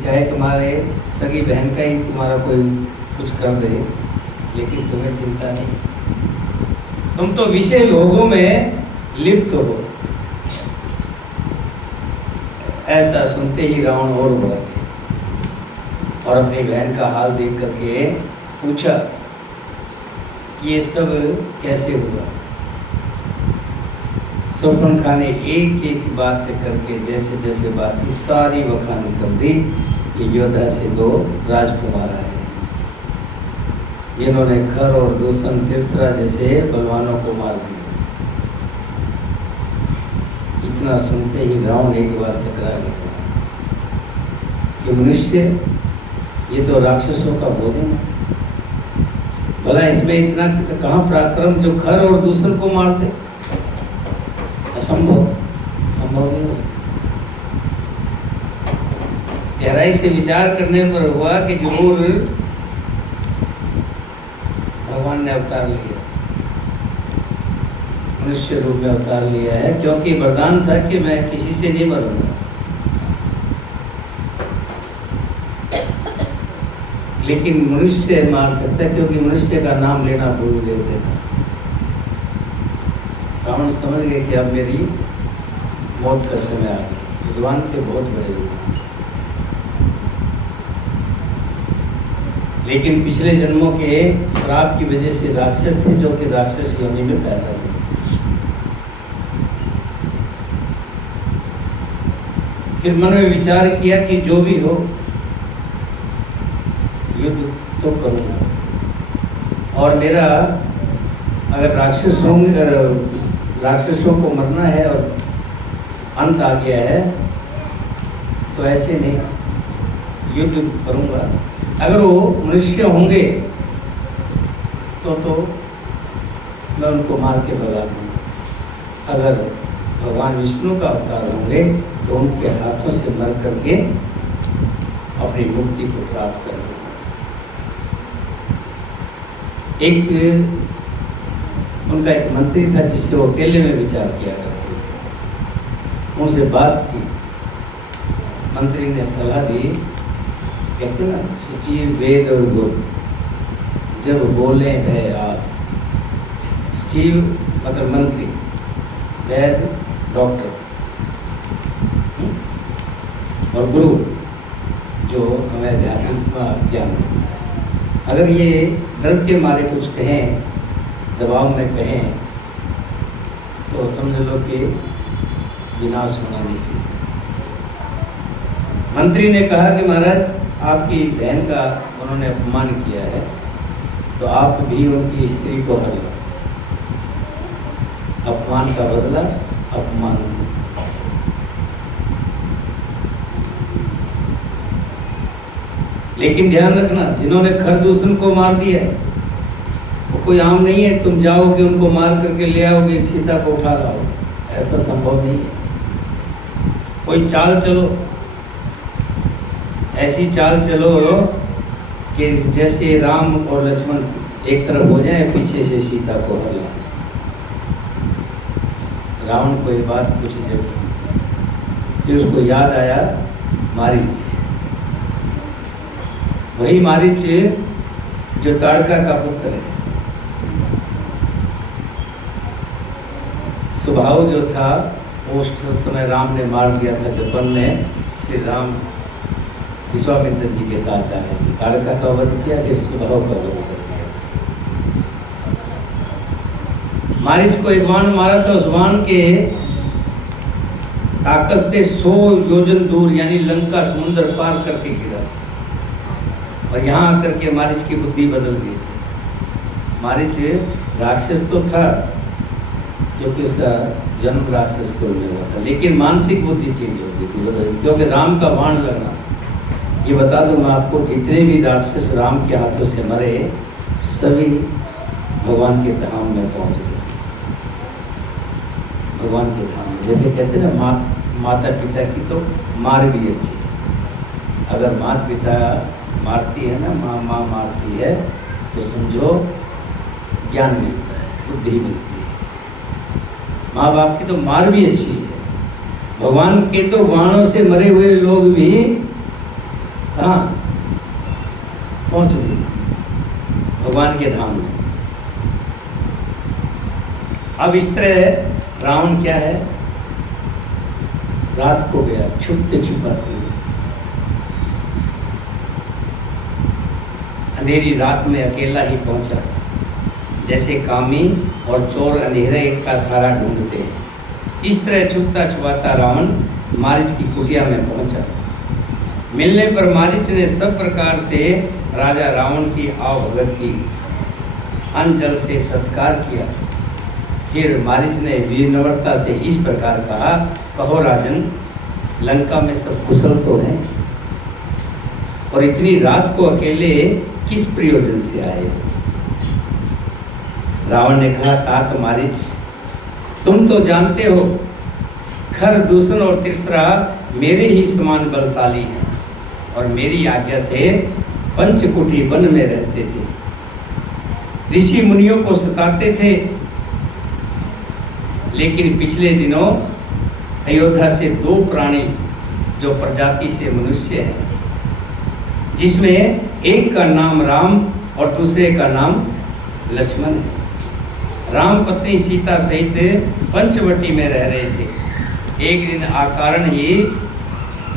चाहे तुम्हारे सगी बहन का ही तुम्हारा कोई कुछ कर दे, लेकिन तुम्हें चिंता नहीं। तुम तो विषय भोगों में लिप्त हो। ऐसा सुनते ही रावण और बढ़ गए और अपनी बहन का हाल देख करके पूछा कि ये सब कैसे हुआ। शूर्पणखा ने एक एक बात करके जैसे जैसे बात की सारी बखानी कर दी कि योद्धा से दो राजकुमार आए जिन्होंने खर और दूषण तीसरा जैसे बलवानों को मार दिया। इतना सुनते ही रावण एक बार चकरा गया कि मनुष्य ये तो राक्षसों का भोजन है। भला इसमें इतना कहाँ पराक्रम जो खर और दूषण को मारते। असंभव, संभव नहीं हो सकता। गहराई से विचार करने पर हुआ कि जरूर भगवान ने अवतार लिया, मनुष्य रूप में अवतार लिया है, क्योंकि वरदान था कि मैं किसी से नहीं मरूंगा। लेकिन मनुष्य मार सकता है, क्योंकि मनुष्य का नाम लेना भूल गए थे। रावण समझ गए कि अब मेरी मौत का समय आ गया। विद्वान थे, बहुत बड़े विद्वान, लेकिन पिछले जन्मों के श्राप की वजह से राक्षस थे, जो कि राक्षस योनि में पैदा हुए। फिर मन में विचार किया कि जो भी हो युद्ध तो करूंगा, और मेरा अगर राक्षसों को मरना है और अंत आ गया है तो ऐसे नहीं, युद्ध करूंगा। अगर वो मनुष्य होंगे तो मैं उनको मार के भगा दूंगा। अगर भगवान विष्णु का अवतार होंगे तो उनके हाथों से मर करके अपनी मुक्ति को प्राप्त कर लूंगा। उनका एक मंत्री था जिससे वो अकेले में विचार किया करते थे। उनसे बात की, मंत्री ने सलाह दी, कहते ना सचिव वेद और गुण जब बोले भय आस। सचिव मतलब मंत्री, वैद डॉक्टर, और गुरु जो हमें आध्यात्मिक ज्ञान देता है। अगर ये डर के मारे कुछ कहें, दबाव में कहें, तो समझ लो कि विनाश होना निश्चित है। मंत्री ने कहा कि महाराज आपकी बहन का उन्होंने अपमान किया है, तो आप भी उनकी स्त्री को हर लो। अपमान का बदला अपमान से। लेकिन ध्यान रखना, जिन्होंने खरदूषण को मार दिया है वो कोई आम नहीं है। तुम जाओगे उनको मार करके ले आओगे, सीता को उठा लाओ, ऐसा संभव नहीं है। कोई चाल चलो, ऐसी चाल चलो कि जैसे राम और लक्ष्मण एक तरफ हो जाए, पीछे से सीता को हर लाओ। रावण को ये बात पूछी जाती, फिर उसको याद आया मारीच, वही मारीच जो ताड़का का पुत्र है। स्वभाव जो था उस समय राम ने मार दिया था, जब वन में श्री राम विश्वामित्र जी के साथ जा रहे थे। ताड़का का वध किया, फिर स्वभाव का वध कर दिया। मारीच को एक बाण मारा था, उस बाण के ताकत से 100 योजन दूर यानी लंका समुद्र पार करके गिरा, और यहाँ आकर के मारीच की बुद्धि बदल गई। मारीच राक्षस तो था, क्योंकि उसका जन्म राक्षस को हुआ था, लेकिन मानसिक बुद्धि चेंज हो गई थी, बदल गई, क्योंकि राम का बाण लगना। ये बता दूं मैं आपको, जितने भी राक्षस राम के हाथों से मरे, सभी भगवान के धाम में पहुंच गए। भगवान के धाम में, जैसे कहते हैं ना, माता पिता की तो मार भी अच्छी। अगर माता पिता मारती है ना, माँ मारती है, तो समझो ज्ञान मिलता है, बुद्धि मिलती है। माँ बाप की तो मार भी अच्छी है। भगवान के तो बाणों से मरे हुए लोग भी कहाँ पहुँच गई? भगवान के धाम में। अब इस तरह रावण क्या है, रात को गया छुपते छुपाते हुए, अंधेरी रात में अकेला ही पहुंचा, जैसे कामी और चोर अंधेरे का सहारा ढूंढते हैं। इस तरह छुपता छुपाता रावण मारीच की कुटिया में पहुंचा। मिलने पर मारीच ने सब प्रकार से राजा रावण की आवभगत की, अन्न जल से सत्कार किया। फिर मारीच ने विनम्रता से इस प्रकार कहा, कहो राजन, लंका में सब कुशल तो हैं, और इतनी रात को अकेले किस प्रयोजन से आए? रावण ने कहा, तात मारीच, तुम तो जानते हो खर, दूषण और तीसरा मेरे ही समान बलशाली हैं, और मेरी आज्ञा से पंचकोटि वन में रहते थे, ऋषि मुनियों को सताते थे। लेकिन पिछले दिनों अयोध्या से दो प्राणी जो प्रजाति से मनुष्य हैं, जिसमें एक का नाम राम और दूसरे का नाम लक्ष्मण है, राम पत्नी सीता सहित पंचवटी में रह रहे थे। एक दिन अकारण ही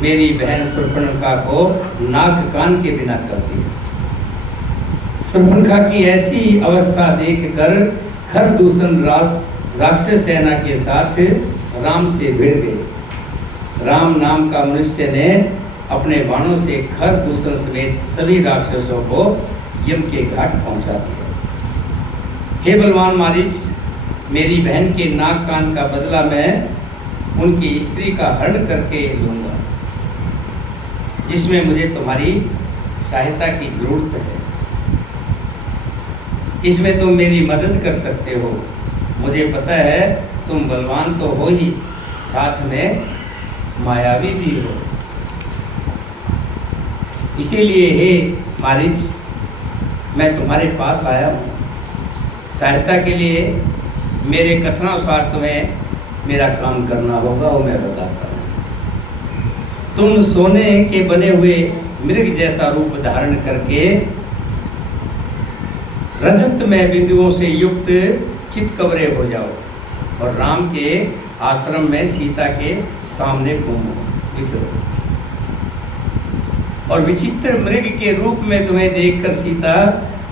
मेरी बहन शूर्पणखा को नाक कान के बिना कर दिया। शूर्पणखा की ऐसी अवस्था देखकर खरदूषण राक्षस सेना के साथ राम से भिड़ गए। राम नाम का मनुष्य ने अपने बाणों से खरदूषण समेत सभी राक्षसों को यम के घाट पहुंचा दिया। हे बलवान मारीच, मेरी बहन के नाक कान का बदला मैं उनकी स्त्री का हरण करके लूँगा, जिसमें मुझे तुम्हारी सहायता की जरूरत है। इसमें तुम मेरी मदद कर सकते हो। मुझे पता है तुम बलवान तो हो ही, साथ में मायावी भी हो। इसीलिए हे मारीच, मैं तुम्हारे पास आया हूँ। सहायता के लिए मेरे कथनानुसार तुम्हें मेरा काम करना होगा, वो मैं बताता हूँ। तुम सोने के बने हुए मृग जैसा रूप धारण करके रजत में बिंदुओं से युक्त चितकबरे हो जाओ, और राम के आश्रम में सीता के सामने घूमो, विचरो। और विचित्र मृग के रूप में तुम्हें देखकर सीता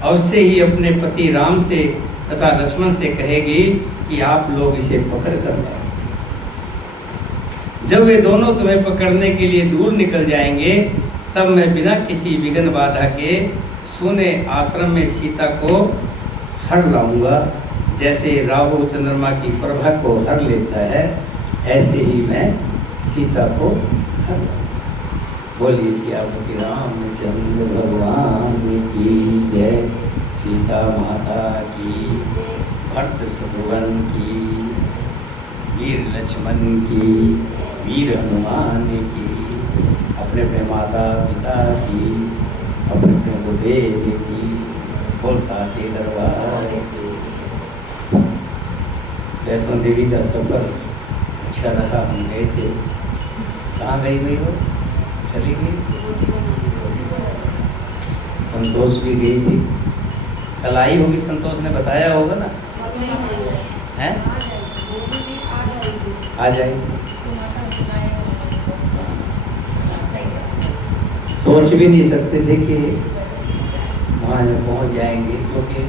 अवश्य ही अपने पति राम से तथा लक्ष्मण से कहेगी कि आप लोग इसे पकड़ कर लाओ। जब वे दोनों तुम्हें पकड़ने के लिए दूर निकल जाएंगे, तब मैं बिना किसी विघ्न बाधा के सोने आश्रम में सीता को हर लाऊंगा। जैसे राहु चंद्रमा की प्रभा को हर लेता है, ऐसे ही मैं सीता को हर लाऊंगा। बोलिए सियापति रामचंद्र भगवान की जय, सीता माता की, भरत शत्रुघ्न की, वीर लक्ष्मण की, वीर हनुमान की, अपने अपने माता पिता की, अपने अपने गुरुदेव की, बोल साचे दरबार की। वैष्णो देवी का सफ़र अच्छा रहा। हम गए थे। कहाँ गई हुई हो? चली गई। संतोष भी गई थी। कल आई होगी, संतोष ने बताया होगा ना? हैं? आ जाएगी। सोच भी नहीं सकते थे कि वहाँ पहुँच जाएंगे, क्योंकि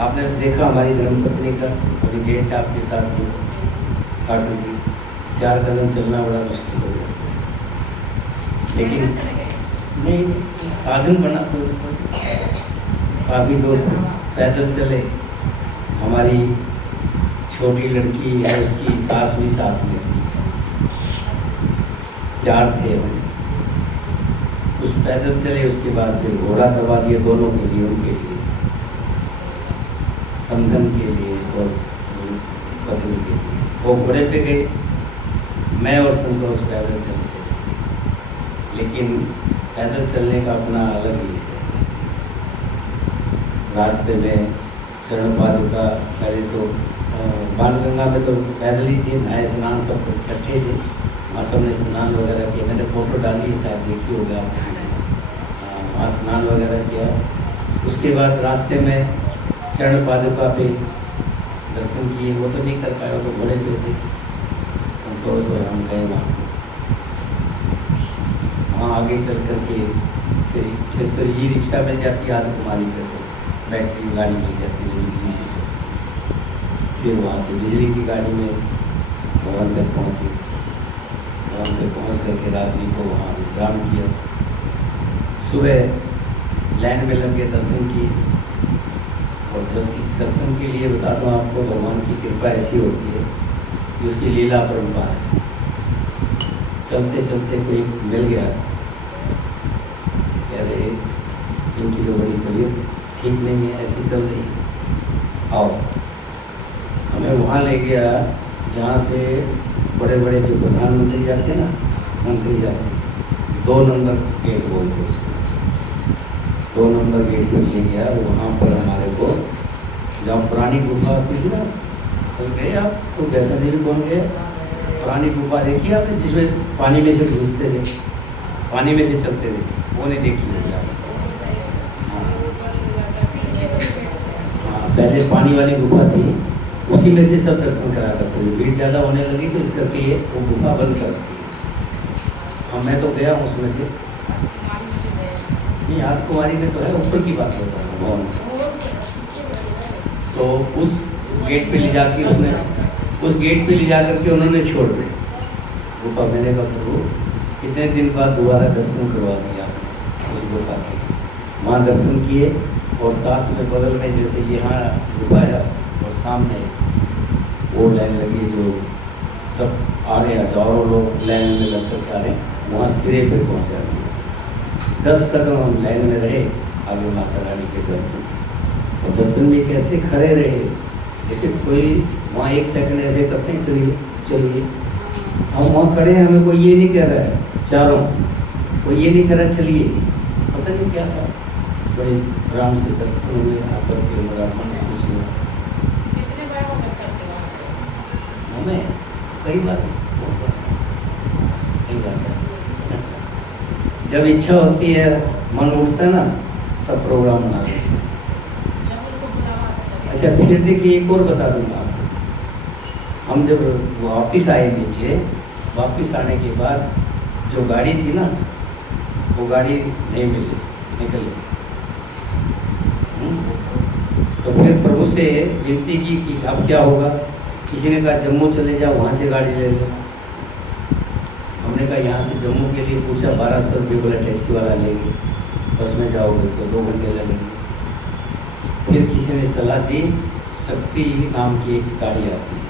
आपने देखा हमारी धर्मपत्नी का, अभी गए थे आपके साथ जी खाटू जी, 4 कदम चलना बड़ा मुश्किल हो गया, लेकिन नहीं साधन बना, काफ़ी दूर पैदल चले। हमारी छोटी लड़की है, उसकी सास भी साथ में थी, 4 थे हम। उस पैदल चले, उसके बाद फिर घोड़ा करवा दिया दोनों के लिए, उनके लिए, समधन के लिए और पत्नी के लिए। वो घोड़े पे गए, मैं और संतोष पैदल चलते थे। लेकिन पैदल चलने का अपना अलग ही है। रास्ते में चरण पादुका, पहले तो बाणगंगा में तो पैदल ही थे, नहाए स्नान सब इकट्ठे थे, वहाँ सब ने स्नान वगैरह किया। मैंने फोटो डाली है, शायद देखी होगा आपने। वहाँ स्नान वगैरह किया। उसके बाद रास्ते में चरण पादुका पे दर्शन किए। वो तो नहीं कर पाए, वो तो घोड़े पे थे। संतोष और हम गए वहाँ आगे चल कर के फिर तो ये रिक्शा मिल जाती है आधा कुमारी पे, तो बैटरी गाड़ी मिल जाती है बिजली से चलती। फिर वहाँ से बिजली की गाड़ी में भवन तक पहुँचे। भवन पे पहुँच करके रात्रि को वहाँ विश्राम किया। सुबह लाइन में लग के दर्शन किए। और जब दर्शन के लिए बता दूँ आपको, भगवान की कृपा ऐसी होती है कि उसकी लीला परंपरा है। चलते चलते कोई मिल गया, कह रहे इनकी तो बड़ी तबीयत ठीक नहीं है, ऐसी चल रही है, आओ। हमें वहाँ ले गया जहाँ से बड़े बड़े जो प्रधानमंत्री जाते हैं ना, मंत्री जाते हैं, 2 नंबर गेट बोलते उसको। 2 नंबर गेट पर ले गया। वहाँ पर हमारे को जहाँ पुरानी गुफा होती थी ना, तो गए आप तो वैसा देवी कौन गए, पुरानी गुफा देखी आपने जिसमें पानी में से घुसते थे, पानी में से चलते थे, वो नहीं देखी होगी आपने? हाँ, पहले पानी वाली गुफा थी, उसी में से सब दर्शन करा करते थे। भीड़ ज़्यादा होने लगी तो इस करके ये वो गुफा बंद कर दी। हाँ, मैं तो गया हूँ उसमें से। नहीं, आठ कुमारी में तो है, ऊपर की बात होता है भवन। तो उस गेट पे ले जाके उसने उस गेट पे ले जा करके उन्होंने छोड़ दिया गुफा। मैंने कहा प्रभु कितने दिन बाद दोबारा दर्शन करवा दिया आपने उस गुफा के। वहाँ दर्शन किए और साथ में बगल में जैसे यहाँ गुफा है और सामने वो लाइन लगी, जो सब आ रहे हैं, हजारों लोग लाइन में लग करके आ रहे हैं। वहाँ सिरे पे पहुँचा दिया। 10 कदम हम लाइन में रहे, आगे माता रानी के दर्शन। और दर्शन में कैसे खड़े रहे, देखिए कोई वहाँ 1 सेकंड ऐसे करते हैं, चलिए चलिए। हम वहाँ खड़े हैं, हमें कोई ये नहीं कह रहा है, चारों कोई ये नहीं कह रहा चलिए। पता नहीं क्या था, बड़े आराम से दर्शन हुए। आकर के मेरा मन खुश हुआ। कितने बार हो गए सर के वहाँ? हमें कई बार जब इच्छा होती है, मन उठता है ना, सब प्रोग्राम बना लेते हैं। अच्छा, फिर देखिए एक और बता दूंगा आपको। हम जब वापस आए नीचे, वापस आने के बाद जो गाड़ी थी ना, वो गाड़ी नहीं मिली, निकल गई। तो फिर प्रभु से विनती की कि अब क्या होगा। किसी ने कहा जम्मू चले जाओ, वहाँ से गाड़ी ले लो। हमने कहा यहाँ से जम्मू के लिए पूछा, 1200 रुपये बोला टैक्सी वाला लेंगे, बस में जाओगे तो 2 घंटे लगेंगे। फिर किसी ने सलाह दी, शक्ति नाम की एक गाड़ी आती है,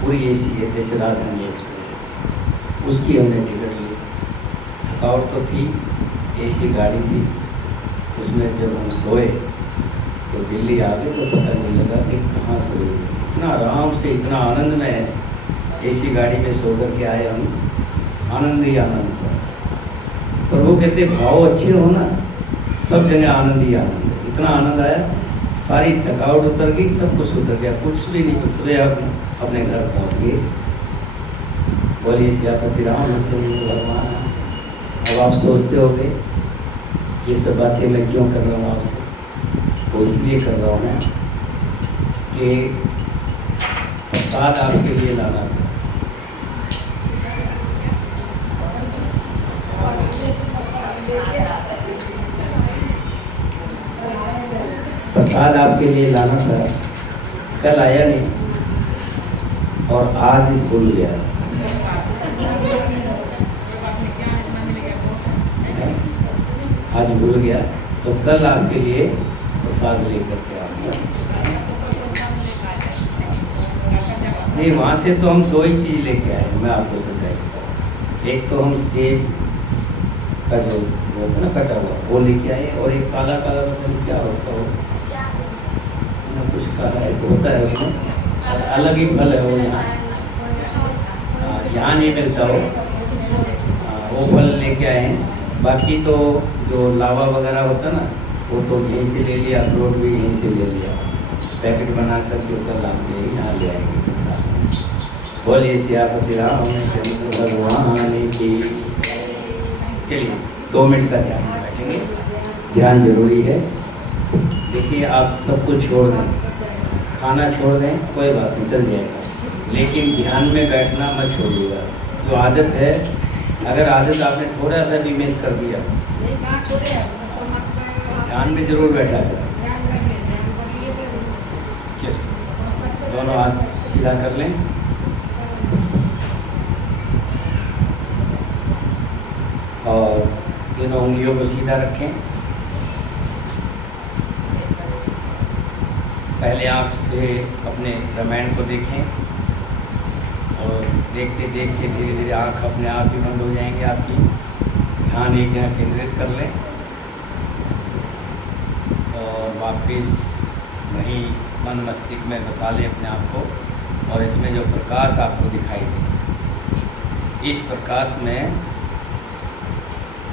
पूरी एसी है, जैसे राजधानी एक्सप्रेस, उसकी हमने टिकट ली। थकावट तो थी, एसी गाड़ी थी। उसमें जब हम सोए तो दिल्ली आ गए तो पता नहीं लगा कि कहाँ सोए। इतना आराम से, इतना आनंद में एसी गाड़ी में सो कर के आए हम, आनंद ही आनंद था। प्रभु कहते भाव अच्छे हो ना, सब जगह आनंद ही आनंद है। इतना आनंद आया, सारी थकावट उतर गई, सब कुछ उतर गया, कुछ भी नहीं। सुबह अपने घर पहुंच गए। बोलिए सियापति रामचंद्र भगवान। अब आप सोचते होंगे ये सब बातें मैं क्यों कर रहा हूँ आपसे। तो इसलिए कर रहा हूँ कि प्रसाद आपके लिए लाना था। प्रसाद आपके लिए लाना था, कल आया नहीं और आज भूल गया। आज भूल गया तो कल आपके लिए प्रसाद लेकर के आ गया। नहीं, वहाँ से तो हम 2 ही चीज़ लेके आए। मैं आपको सच्चाई बताऊँ, एक तो हम सेब का जो होता ना कटा हुआ, वो लेके आए, और एक काला काला मतलब क्या होता हो ना, कुछ कहा है तो होता है उसमें, अलग ही फल है वो। यहाँ नहीं मिलता हो, वो फल लेके आए हैं। बाकी तो जो लावा वगैरह होता ना, वो तो यहीं से ले लिया, अखरोट भी यहीं से ले लिया, पैकेट बना कर के ऊपर लाके यहाँ ले आएंगे प्रसाद। बोलिए सियापति रामचंद्र भगवान की। चलिए 2 मिनट का ध्यान में बैठेंगे। ध्यान जरूरी है। देखिए आप सब कुछ छोड़ दें, खाना छोड़ दें, कोई बात नहीं, चल जाएगा, लेकिन ध्यान में बैठना मत छोड़िएगा। जो आदत है, अगर आदत आपने थोड़ा सा भी मिस कर दिया, ध्यान में जरूर बैठा है। चलिए, दोनों हाथ सीधा कर लें। और दोनों उंगलियों को सीधा रखें। पहले आँख से अपने रामायण को देखें और देखते देखते धीरे धीरे आँख अपने आप ही बंद हो जाएंगे आपकी। ध्यान एक जगह केंद्रित कर लें और वापस वहीं मन मस्तिष्क में बसा लें अपने आप को। और इसमें जो प्रकाश आपको दिखाई दे, इस प्रकाश में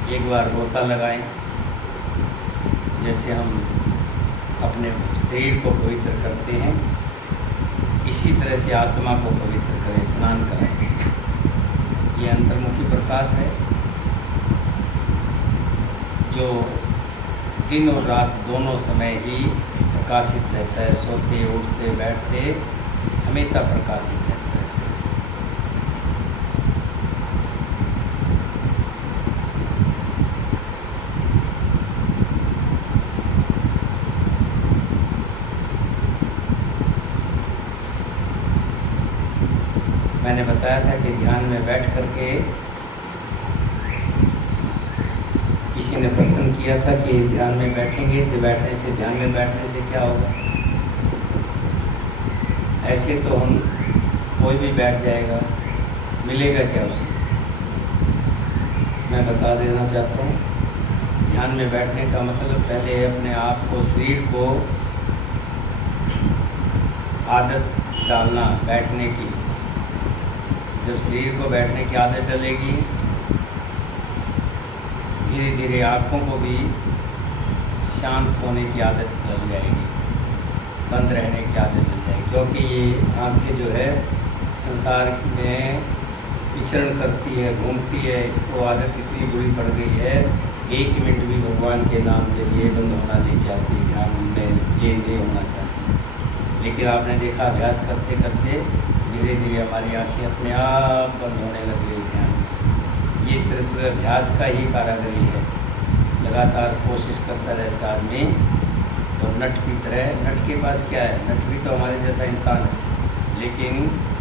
एक बार गोता लगाएं, जैसे हम अपने शरीर को पवित्र करते हैं, इसी तरह से आत्मा को पवित्र करें, स्नान करें। ये अंतर्मुखी प्रकाश है जो दिन और रात दोनों समय ही प्रकाशित रहता है। सोते उठते बैठते हमेशा प्रकाशित रहता है। मैंने बताया था कि ध्यान में बैठ करके किसी ने प्रश्न किया था कि ध्यान में बैठेंगे तो बैठने से, ध्यान में बैठने से क्या होगा। ऐसे तो हम कोई भी बैठ जाएगा, मिलेगा क्या उसे। मैं बता देना चाहता हूँ, ध्यान में बैठने का मतलब पहले अपने आप को, शरीर को आदत डालना बैठने की। जब शरीर को बैठने की आदत डलेगी, धीरे धीरे आँखों को भी शांत होने की आदत लग जाएगी, बंद रहने की आदत लग जाएगी। क्योंकि ये आँखें जो है संसार में विचरण करती है, घूमती है, इसको आदत इतनी बुरी पड़ गई है, 1 मिनट भी भगवान के नाम के लिए बंद होना नहीं चाहती, ध्यान में लीन नहीं होना चाहती। लेकिन आपने देखा अभ्यास करते करते धीरे धीरे हमारी आँखें अपने आप बंद होने लग गई ध्यान में। ये सिर्फ अभ्यास का ही कारीगरी है। लगातार कोशिश करता रहता आदमी तो नट की तरह, नट के पास क्या है, नट भी तो हमारे जैसा इंसान है, लेकिन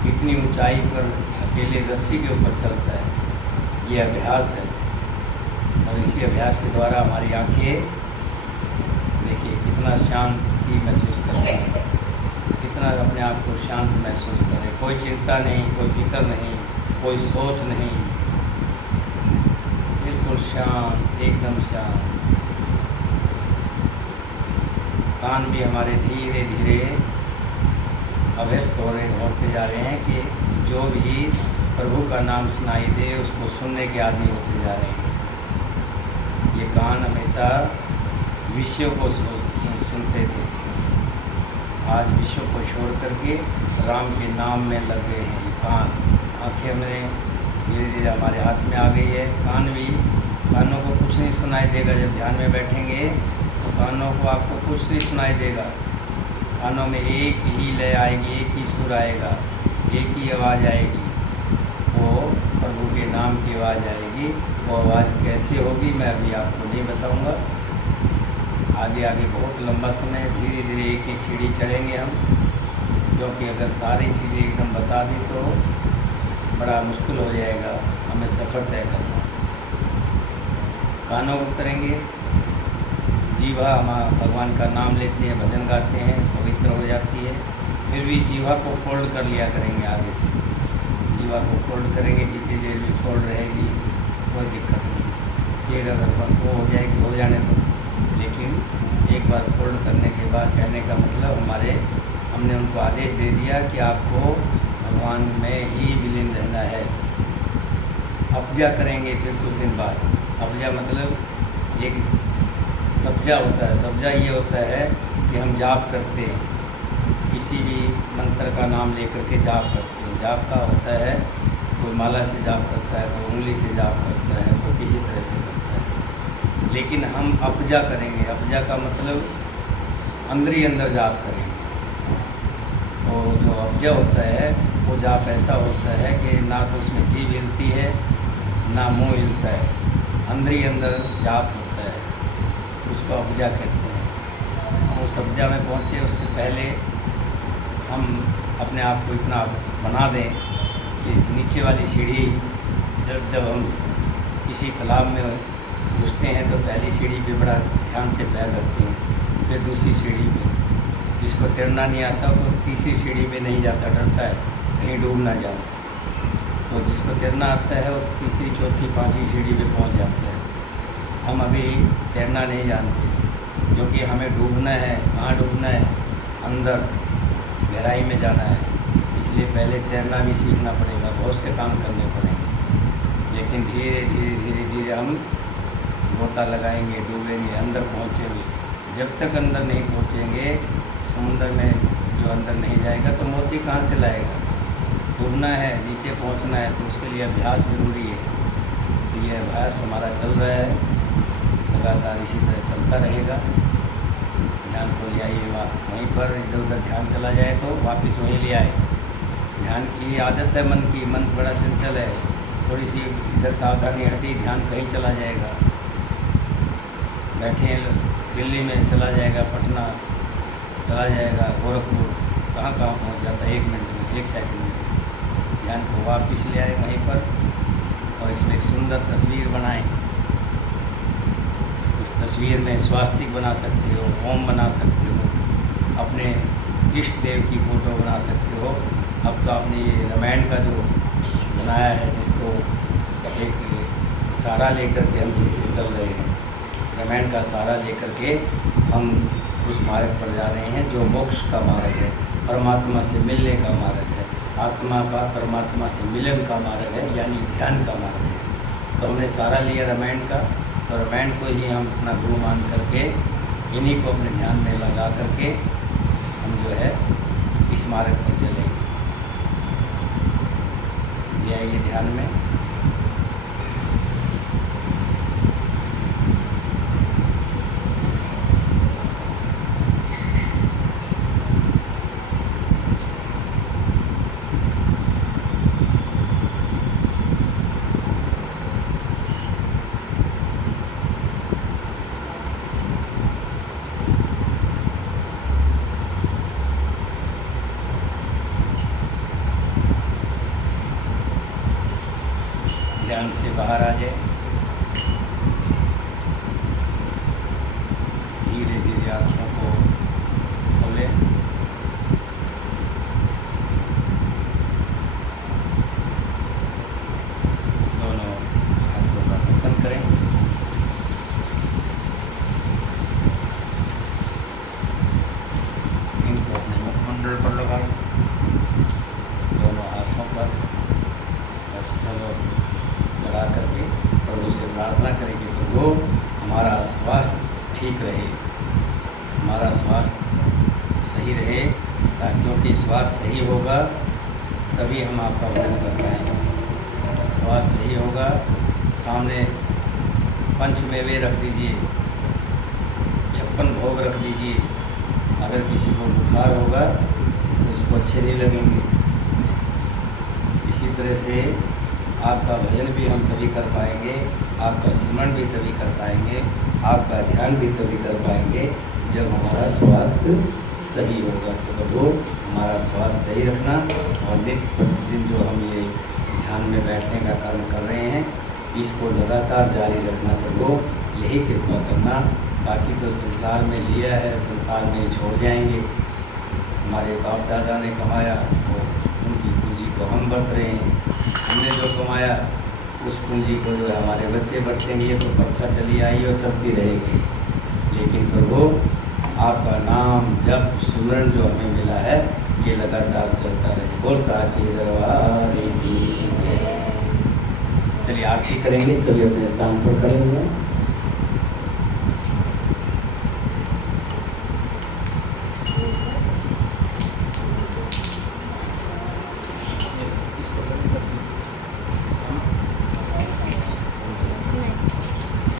इतनी ऊंचाई पर अकेले रस्सी के ऊपर चलता है। ये अभ्यास है और इसी अभ्यास के द्वारा हमारी आँखें देखिए कितना शांति महसूस करती हैं, कितना अपने आप को शांत महसूस करें। कोई चिंता नहीं, कोई फिक्र नहीं, कोई सोच नहीं, बिल्कुल शांत, एकदम शांत। कान भी हमारे धीरे धीरे अभ्यस्त होते जा रहे हैं कि जो भी प्रभु का नाम सुनाई दे उसको सुनने के आदी होते जा रहे हैं। ये कान हमेशा विषयों को सुनते थे, आज विश्व को छोड़ करके राम के नाम में लग गए हैं। ये कान, आँखें हमें धीरे धीरे हमारे हाथ में आ गई है। कान भी, कानों को कुछ नहीं सुनाई देगा। जब ध्यान में बैठेंगे तो कानों को आपको कुछ नहीं सुनाई देगा। कानों में एक ही लय आएगी, एक ही सुर आएगा, एक ही आवाज़ आएगी, वो प्रभु के नाम की आवाज़ आएगी। वो आवाज़ कैसे होगी मैं अभी आपको नहीं बताऊँगा। आगे आगे बहुत लंबा समय धीरे धीरे एक एक सीढ़ी चढ़ेंगे हम, क्योंकि अगर सारी चीज़ें एकदम बता दी तो बड़ा मुश्किल हो जाएगा हमें सफ़र तय करना। गानों को करेंगे, जीवा हम भगवान का नाम लेते हैं, भजन गाते हैं, पवित्र हो जाती है। फिर भी जीवा को फोल्ड कर लिया करेंगे आगे से, जीवा को फोल्ड करेंगे, जितनी देर भी फोल्ड रहेगी कोई दिक्कत नहीं। फिर अगर वो हो जाएगी हो जाने दो, लेकिन एक बार फोल्ड करने के बाद कहने का मतलब हमने उनको आदेश दे दिया कि आपको भगवान में ही विलीन रहना है। अब्जा करेंगे फिर कुछ दिन बाद। अब्जा मतलब एक सब्जा होता है। सब्जा ये होता है कि हम जाप करते हैं, किसी भी मंत्र का नाम लेकर के जाप करते हैं। जाप का होता है, कोई माला से जाप करता है, कोई उंगली से जाप करता है, कोई किसी तरह से करता है। लेकिन हम अपजा करेंगे। अपजा का मतलब अंदर ही अंदर जाप करेंगे। तो जो अपजा होता है वो जाप ऐसा होता है कि ना तो उसमें जीभ हिलती है ना मुंह हिलता है, अंदर ही अंदर जाप होता है, उसको अपजा कहते हैं। हम उस अपजा में पहुँचे उससे पहले हम अपने आप को इतना बना दें कि नीचे वाली सीढ़ी जब हम किसी तालाब में घुसते हैं तो पहली सीढ़ी पे बड़ा ध्यान से पैर रखते हैं, फिर दूसरी सीढ़ी पे। जिसको तैरना नहीं आता तो तीसरी सीढ़ी पे नहीं जाता, डरता है कहीं डूब ना जाए। तो जिसको तैरना आता है वो तीसरी चौथी पांचवी सीढ़ी पे पहुंच जाता है। हम अभी तैरना नहीं जानते, जो कि हमें डूबना है। कहाँ डूबना है? अंदर गहराई में जाना है। इसलिए पहले तैरना भी सीखना पड़ेगा, बहुत से काम करने पड़ेंगे। लेकिन धीरे धीरे धीरे धीरे हम गोता लगाएंगे, डूबेंगे, अंदर पहुँचेंगे। जब तक अंदर नहीं पहुँचेंगे समुंदर में, जो अंदर नहीं जाएगा तो मोती कहाँ से लाएगा? डूबना है, नीचे पहुँचना है, तो उसके लिए अभ्यास ज़रूरी है। तो ये अभ्यास हमारा चल रहा है, लगातार इसी तरह चलता रहेगा। ध्यान को ले आइए, वहीं पर इधर उधर ध्यान चला जाए तो वापस वहीं ले आए। ध्यान की आदत है मन की, मन बड़ा चंचल है, थोड़ी सी इधर सावधानी हटी, ध्यान कहीं चला जाएगा। बैठे दिल्ली में चला जाएगा, पटना चला जाएगा, गोरखपुर, कहाँ कहाँ पहुँच जाता है 1 मिनट में, 1 सेकंड में। ध्यान को वापस ले आए वहीं पर और इसमें एक सुंदर तस्वीर बनाएं। उस तस्वीर में स्वास्तिक बना सकते हो, ओम बना सकते हो, अपने इष्ट देव की फ़ोटो बना सकते हो। अब तो आपने ये रामायण का जो बनाया है, जिसको एक सहारा लेकर के हम जिससे चल रहे हैं, रामायण का सहारा लेकर के हम उस मार्ग पर जा रहे हैं जो मोक्ष का मार्ग है, परमात्मा से मिलने का मार्ग है, आत्मा का परमात्मा से मिलन का मार्ग है, यानी ध्यान का मार्ग है। तो हमने सहारा लिया रामायण का, तो रामायण को ही हम अपना गुरु मान करके इन्हीं को अपने ध्यान में लगा करके हम जो है इस मार्ग पर चलेंगे। ये आइए ध्यान में। ध्यान से बाहर आ जाए, धीरे धीरे आँखों को खोलें, दोनों हाथों का आसन करें, इनको अपने मुखमंडल पर लगा लें, दोनों हाथों पर लगा करके प्रभु से प्रार्थना करेंगे तो वो हमारा स्वास्थ्य ठीक रहे, हमारा स्वास्थ्य सही रहे। क्योंकि स्वास्थ्य सही होगा तभी हम आपका भजन कर पाएंगे। स्वास्थ्य सही होगा, सामने पंचमेवे रख दीजिए, 56 भोग रख दीजिए। अगर किसी को बुखार होगा तो उसको अच्छे नहीं लगेंगे। इसी तरह से आपका भजन भी हम तभी कर पाएंगे, आपका स्मरण भी तभी कर पाएंगे, आपका ध्यान भी तभी कर पाएंगे जब हमारा स्वास्थ्य सही होगा। तो प्रभु हमारा स्वास्थ्य सही रखना और नित्य प्रतिदिन जो हम ये ध्यान में बैठने का कार्य कर रहे हैं, इसको लगातार जारी रखना प्रभु, यही कृपा करना। बाकी तो संसार में लिया है, संसार में छोड़ जाएंगे। हमारे बाप दादा ने कमाया, वो उनकी पूंजी को हम बरत रहे हैं। हमने जो कमाया उस पूंजी को जो है हमारे बच्चे बरतेंगे। ये तो प्रथा चली आई और चलती रहेगी। लेकिन प्रभु आपका नाम जप सुमरण जो हमें मिला है ये लगातार चलता रहे। बोल साचे दरबार की। चलिए आरती करेंगे, सभी अपने स्थान पर खड़े हुए हैं।